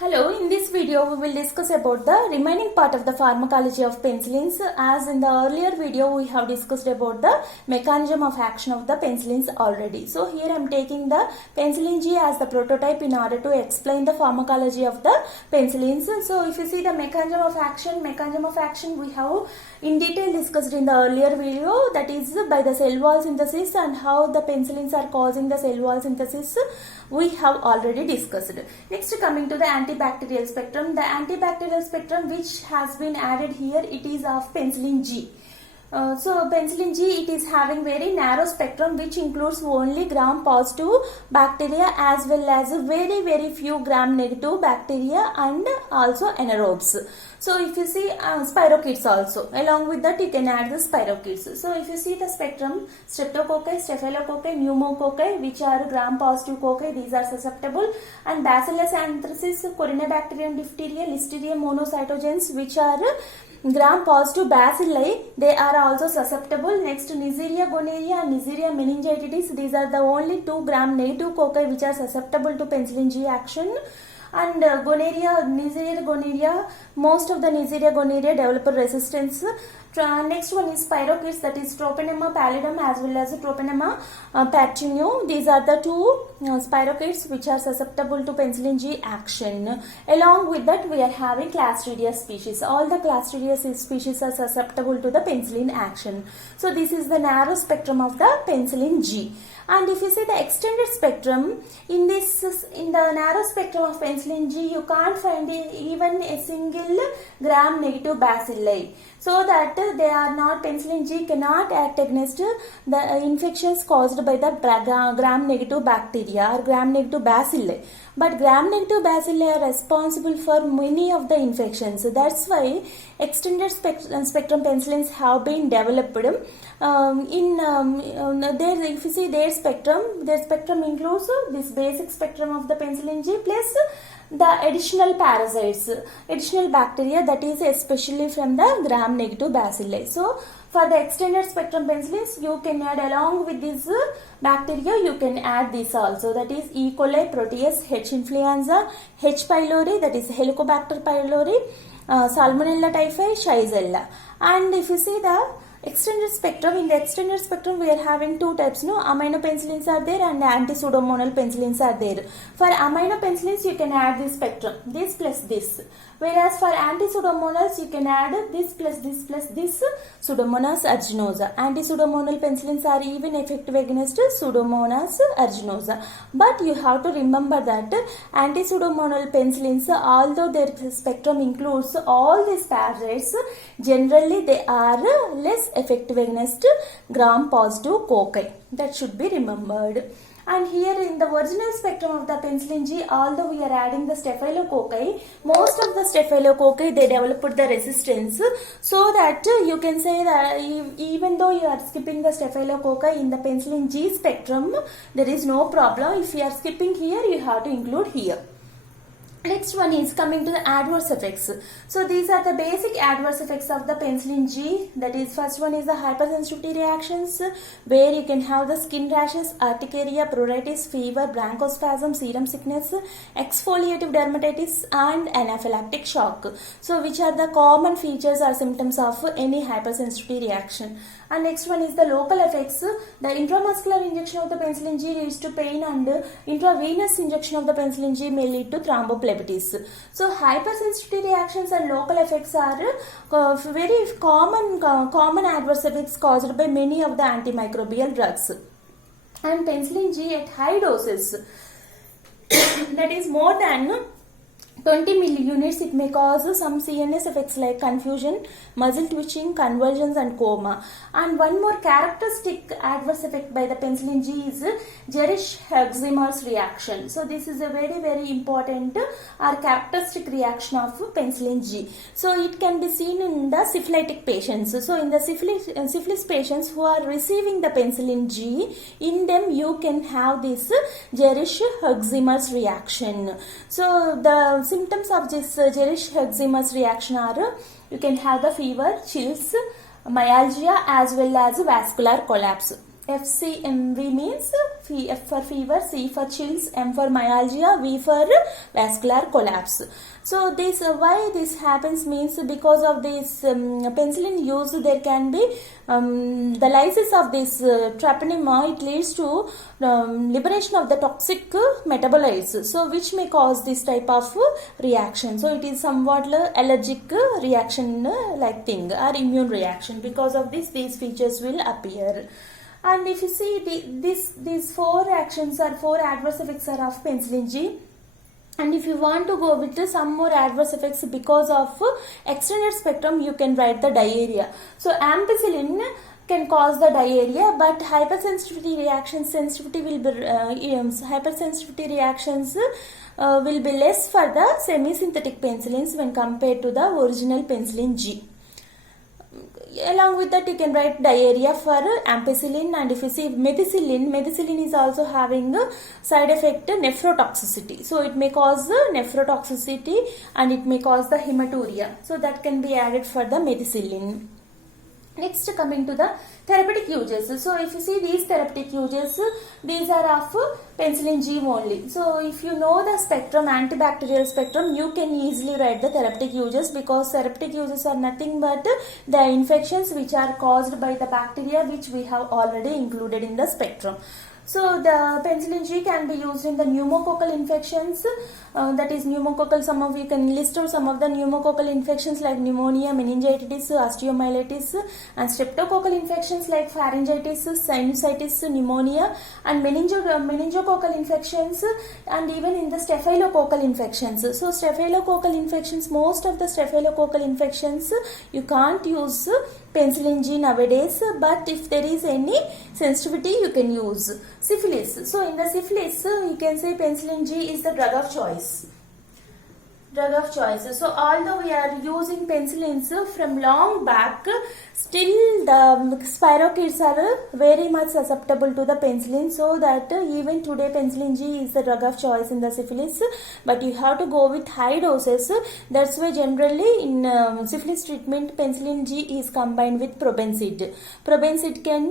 Hello, in this video we will discuss about the remaining part of the pharmacology of penicillins. As in the earlier video we have discussed about the mechanism of action of the penicillins already. So here I am taking the penicillin G as the prototype in order to explain the pharmacology of the penicillins. So if you see the mechanism of action we have in detail discussed in the earlier video, that is by the cell wall synthesis and how the penicillins are causing the cell wall synthesis we have already discussed. Next, coming to the antibacterial spectrum. The antibacterial spectrum which has been added here, it is of penicillin G. So penicillin G, it is having very narrow spectrum which includes only gram positive bacteria as well as very few gram negative bacteria and also anaerobes. So if you see spirochetes also, along with that you can add the spirochetes. So if you see the spectrum, streptococci, staphylococci, pneumococci, which are gram positive cocci, these are susceptible, and bacillus anthracis, corynebacterium diphtheria, listeria monocytogenes, which are gram positive bacilli, they are also susceptible. Next, Neisseria gonorrhea and Neisseria meningitidis, these are the only 2 gram negative cocci which are susceptible to penicillin G action. And gonorrhea, Neisseria gonorrhea, most of the Neisseria gonorrhea develop resistance. Next one is spirochetes, that is Treponema pallidum as well as Treponema patrinium. These are the 2 spirochetes which are susceptible to penicillin G action. Along with that we are having Clostridia species. All the Clostridia species are susceptible to the penicillin action. So this is the narrow spectrum of the penicillin G. And if you see the extended spectrum, in the narrow spectrum of penicillin G, you can't find even a single gram negative bacilli. So that they are not, penicillin G cannot act against the infections caused by the gram negative bacteria or gram negative bacilli. But gram negative bacilli are responsible for many of the infections. So that's why extended spectrum penicillins have been developed. If you see their spectrum includes this basic spectrum of the penicillin G plus the additional parasites, additional bacteria, that is especially from the gram negative bacilli. So for the extended spectrum penicillins, you can add along with this bacteria, you can add this also, that is E. coli, Proteus, H. influenza, H. pylori, that is Helicobacter pylori, Salmonella typhi, Shigella. And if you see the extended spectrum, in the extended spectrum we are having 2 types, aminopenicillins are there and anti-pseudomonal penicillins are there. For aminopenicillins you can add this spectrum, this plus this, whereas for anti-pseudomonals you can add this plus this plus this, Pseudomonas aeruginosa. Anti-pseudomonal penicillins are even effective against Pseudomonas aeruginosa. But you have to remember that anti-pseudomonal penicillins, although their spectrum includes all these parasites, generally they are less effective against gram positive cocci. That should be remembered. And here in the original spectrum of the penicillin G, although we are adding the staphylococci, most of the staphylococci they developed the resistance, so that you can say that even though you are skipping the staphylococci in the penicillin G spectrum, there is no problem. If you are skipping here, you have to include here. Next one is coming to the adverse effects. So these are the basic adverse effects of the penicillin G. That is, first one is the hypersensitivity reactions, where you can have the skin rashes, urticaria, pruritus, fever, bronchospasm, serum sickness, exfoliative dermatitis and anaphylactic shock. So which are the common features or symptoms of any hypersensitivity reaction. And next one is the local effects. The intramuscular injection of the penicillin G leads to pain, and intravenous injection of the penicillin G may lead to thrombophlebitis. So hypersensitivity reactions and local effects are very common adverse effects caused by many of the antimicrobial drugs. And penicillin G at high doses, that is more than 20 milliunits, it may cause some CNS effects like confusion, muscle twitching, convulsions and coma. And one more characteristic adverse effect by the penicillin G is Jerisch-Herxheimer's reaction. So this is a very important or characteristic reaction of penicillin G. So it can be seen in the syphilitic patients. So in the syphilis patients who are receiving the penicillin G, in them you can have this Jerisch-Herxheimer's reaction. So the symptoms of this Jerisch-Herxheimer's reaction are, you can have the fever, chills, myalgia as well as vascular collapse. FCMV means F for fever, C for chills, M for myalgia, V for vascular collapse. So this why this happens means because of this penicillin use, there can be the lysis of this trypanosome. It leads to liberation of the toxic metabolites, so which may cause this type of reaction. So it is somewhat allergic reaction like thing or immune reaction. Because of this, these features will appear. And if you see these four reactions or four adverse effects are of penicillin G. And if you want to go with some more adverse effects because of extended spectrum, you can write the diarrhea. So ampicillin can cause the diarrhea, but hypersensitivity reactions, hypersensitivity reactions will be less for the semi-synthetic penicillins when compared to the original penicillin G. Along with that, you can write diarrhea for ampicillin. And if you see methicillin is also having a side effect nephrotoxicity. So it may cause nephrotoxicity and it may cause the hematuria. So that can be added for the methicillin. Next, coming to the therapeutic uses. So if you see these therapeutic uses, these are of penicillin G only. So if you know the spectrum, antibacterial spectrum, you can easily write the therapeutic uses, because therapeutic uses are nothing but the infections which are caused by the bacteria, which we have already included in the spectrum. So the penicillin G can be used in the pneumococcal infections, that is pneumococcal, some of you can list out some of the pneumococcal infections like pneumonia, meningitis, osteomyelitis, and streptococcal infections like pharyngitis, sinusitis, pneumonia, and meningococcal infections, and even in the staphylococcal infections. So staphylococcal infections, most of the staphylococcal infections, you can't use penicillin G nowadays, but if there is any sensitivity, you can use. Syphilis. So in the syphilis, you can say penicillin G is the drug of choice. So although we are using penicillins from long back, still the spirochetes are very much susceptible to the penicillin, so that even today penicillin G is the drug of choice in the syphilis, but you have to go with high doses. That's why generally in syphilis treatment, penicillin G is combined with probenecid. Probenecid can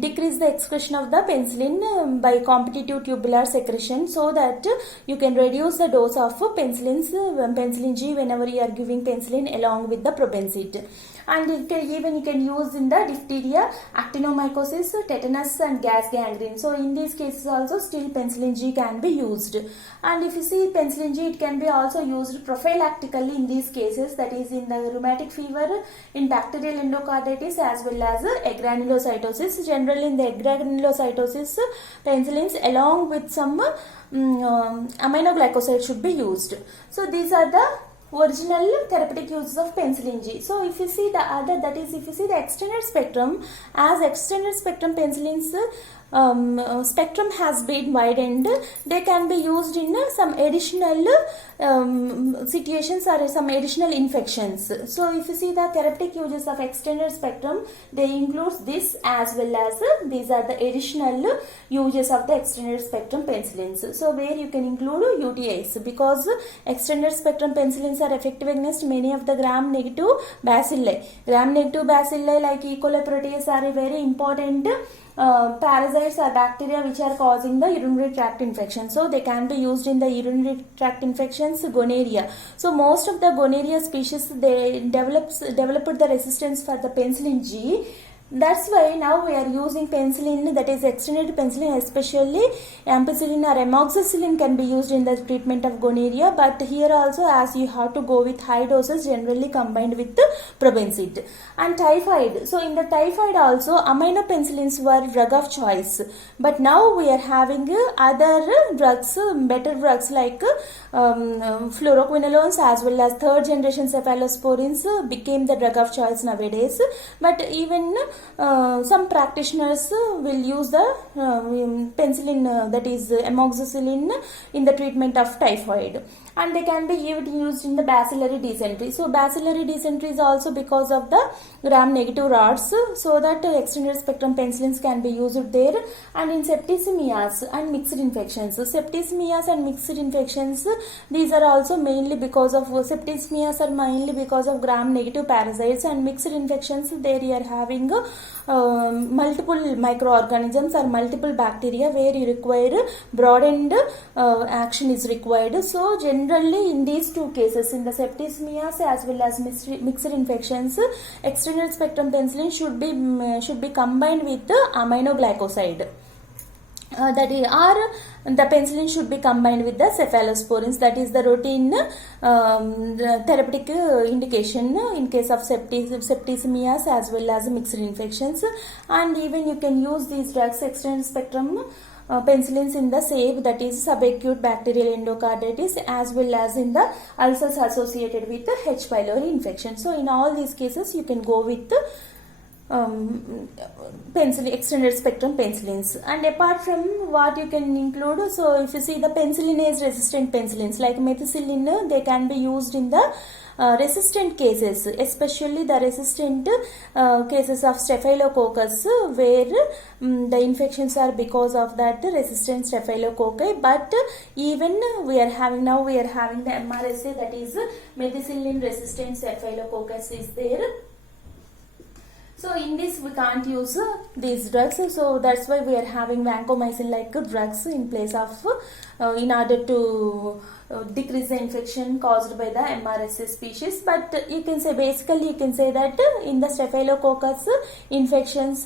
decrease the excretion of the penicillin by competitive tubular secretion, so that you can reduce the dose of penicillin G whenever you are giving penicillin along with the probenecid. And you can use in the diphtheria, actinomycosis, tetanus, and gas gangrene. So in these cases also still penicillin G can be used. And if you see penicillin G, it can be also used prophylactically in these cases, that is in the rheumatic fever, in bacterial endocarditis, as well as agranulocytosis. Generally in the agranulocytosis, penicillins along with some aminoglycoside should be used. So these are the original therapeutic uses of penicillin G. So if you see the other, that is if you see the extended spectrum, as extended spectrum penicillins spectrum has been widened, they can be used in some additional situations or some additional infections. So if you see the therapeutic uses of extended spectrum, they include this as well as these are the additional uses of the extended spectrum penicillins. So where you can include UTIs, because extended spectrum penicillins are effective against many of the gram-negative bacilli. Gram-negative bacilli like E. coli protease are a very important parasites or bacteria which are causing the urinary tract infection. So they can be used in the urinary tract infections, gonorrhea. So most of the gonorrhea species, they developed the resistance for the penicillin G. That's why now we are using penicillin, that is extended penicillin, especially ampicillin or amoxicillin can be used in the treatment of gonorrhea. But here also, as you have to go with high doses, generally combined with probenecid. And typhoid. So in the typhoid also, aminopenicillins were drug of choice. But now we are having other drugs, better drugs like fluoroquinolones as well as third generation cephalosporins became the drug of choice nowadays. But even some practitioners will use the penicillin, that is amoxicillin, in the treatment of typhoid. And they can be even used in the bacillary dysentery. So bacillary dysentery is also because of the gram-negative rods, so that extended spectrum penicillins can be used there. And in septicemias and mixed infections. So septicemias and mixed infections, these are also mainly because of gram-negative parasites, and mixed infections, there you are having multiple microorganisms or multiple bacteria where you require broadened action is required. So generally in these two cases, in the septicemias as well as mixed infections, extended spectrum penicillin should be combined with the aminoglycoside. That is, or the penicillin should be combined with the cephalosporins. That is the routine the therapeutic indication in case of septicemias as well as mixed infections. And even you can use these drugs, extended spectrum penicillins, in the SABE, that is subacute bacterial endocarditis, as well as in the ulcers associated with the H. pylori infection. So in all these cases you can go with penicillin, extended spectrum penicillins. And apart from what you can include, so if you see the penicillinase resistant penicillins like methicillin, they can be used in the resistant cases, especially the resistant cases of staphylococcus, where the infections are because of that resistant staphylococci. But even we are having the MRSA, that is methicillin resistant staphylococcus is there. So in this we can't use these drugs, so that's why we are having vancomycin like drugs in place of in order to decrease the infection caused by the MRSA species. But you can say, basically you can say that in the staphylococcus infections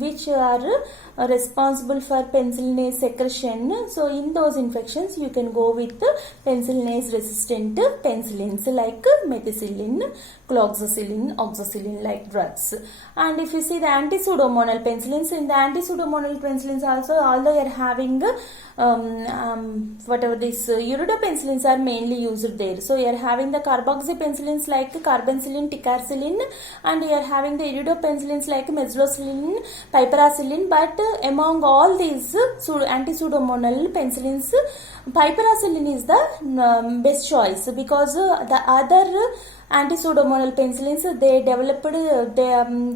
which are responsible for penicillinase secretion, so in those infections you can go with penicillinase resistant penicillins like methicillin, cloxacillin, oxacillin like drugs. And if you see the anti-pseudomonal penicillins, in the anti-pseudomonal penicillins also, although you are having whatever this uridopenicillins are mainly used there. So you are having the carboxypenicillins like carbencillin, ticarcillin, and you are having the iridopenicillins like mezloxilin, piperacillin. But among all these anti-pseudomonal penicillins, piperacillin is the best choice, because the other anti-pseudomonal penicillins,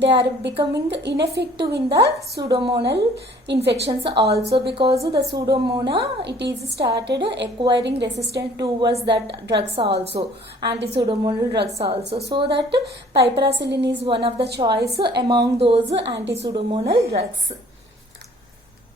they are becoming ineffective in the pseudomonal infections also, because the pseudomonas, it is started acquiring resistance towards that drugs also, anti-pseudomonal drugs also. So that piperacillin is one of the choice among those anti-pseudomonal drugs.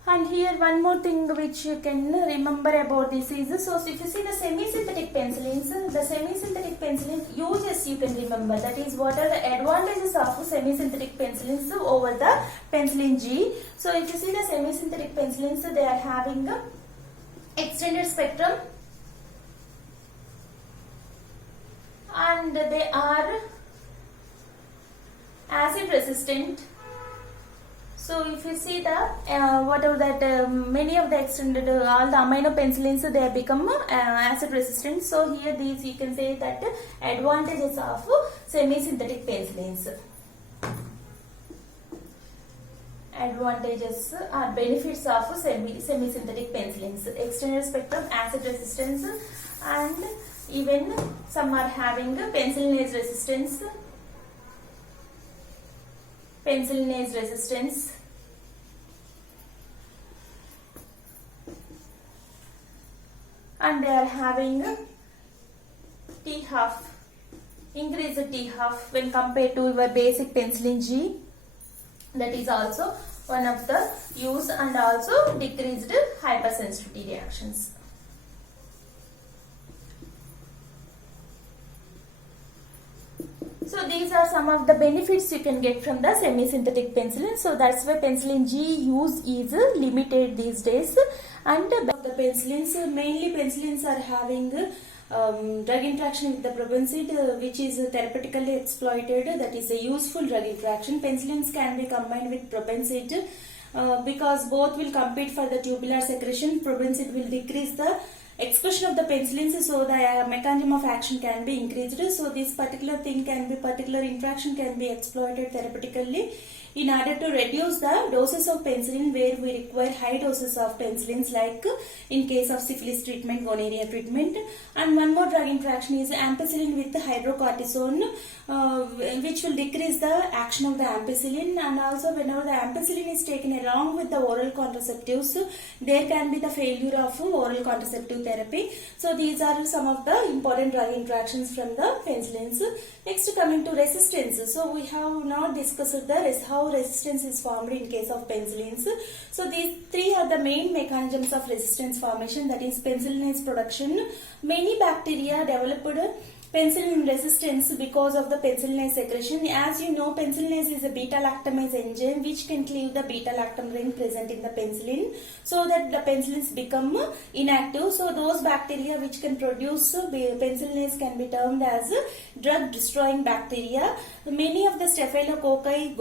And here one more thing which you can remember about this is, so if you see the semi-synthetic penicillins, the semi-synthetic penicillin uses you can remember, that is what are the advantages of semi-synthetic penicillins over the penicillin G. So if you see the semi-synthetic penicillins, they are having extended spectrum and they are acid resistant. So if you see the whatever that many of the extended all the aminopenicillins, they have become acid resistant. So here these you can say that advantages of semi-synthetic penicillins. Advantages or benefits of semi-synthetic penicillins: extended spectrum acid resistance, and even some are having penicillinase resistance. And they are having T-half, increased T-half when compared to your basic penicillin G. That is also one of the use, and also decreased hypersensitivity reactions. So these are some of the benefits you can get from the semi-synthetic penicillin. So that's why penicillin G use is limited these days. And the penicillins, mainly penicillins are having drug interaction with the probenecid, which is therapeutically exploited. That is a useful drug interaction. Penicillins can be combined with probenecid because both will compete for the tubular secretion. Probenecid will decrease the expression of the penicillins, so the mechanism of action can be increased. So this particular interaction can be exploited therapeutically in order to reduce the doses of penicillin where we require high doses of penicillins, like in case of syphilis treatment, gonorrhea treatment. And one more drug interaction is ampicillin with hydrocortisone, which will decrease the action of the ampicillin. And also whenever the ampicillin is taken along with the oral contraceptives, there can be the failure of oral contraceptive therapy. So these are some of the important drug interactions from the penicillins. Next, coming to resistance. So we have now discussed how how resistance is formed in case of penicillins. So these three are the main mechanisms of resistance formation, that is penicillinase production. Many bacteria developed penicillin resistance because of the penicillinase secretion. As you know, penicillinase is a beta-lactamase enzyme which can cleave the beta-lactam ring present in the penicillin so that the penicillins become inactive. So those bacteria which can produce penicillinase can be termed as drug destroying bacteria. Many of the staphylococci,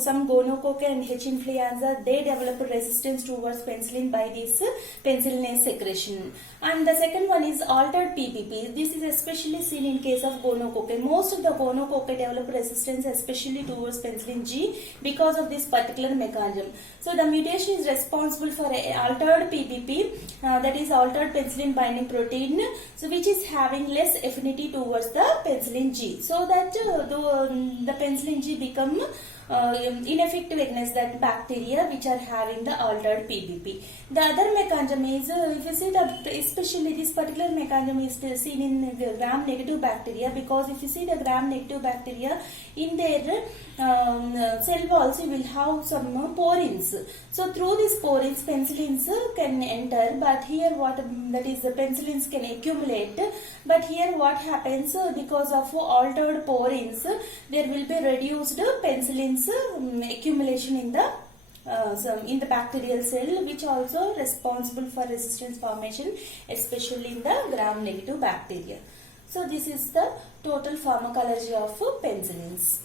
some gonococci and H. influenza, they develop resistance towards penicillin by this penicillinase secretion. And the second one is altered PPP. This is especially seen in case of gonococci. Most of the gonococci develop resistance especially towards penicillin G because of this particular mechanism. So the mutation is responsible for altered PPP, that is altered penicillin binding protein, so which is having less affinity towards the penicillin G, so that the penicillin G become ineffective against that bacteria which are having the altered PPP. The other mechanism is, if you see especially this particular mechanism is seen in the gram-negative bacteria, because if you see the gram-negative bacteria, in their cell walls you will have some porins. So through these porins penicillins can enter, but here that is the penicillins can accumulate, but here what happens, because of altered porins there will be reduced penicillins accumulation in the bacterial cell, which also responsible for resistance formation, especially in the gram-negative bacteria. So this is the total pharmacology of penicillins.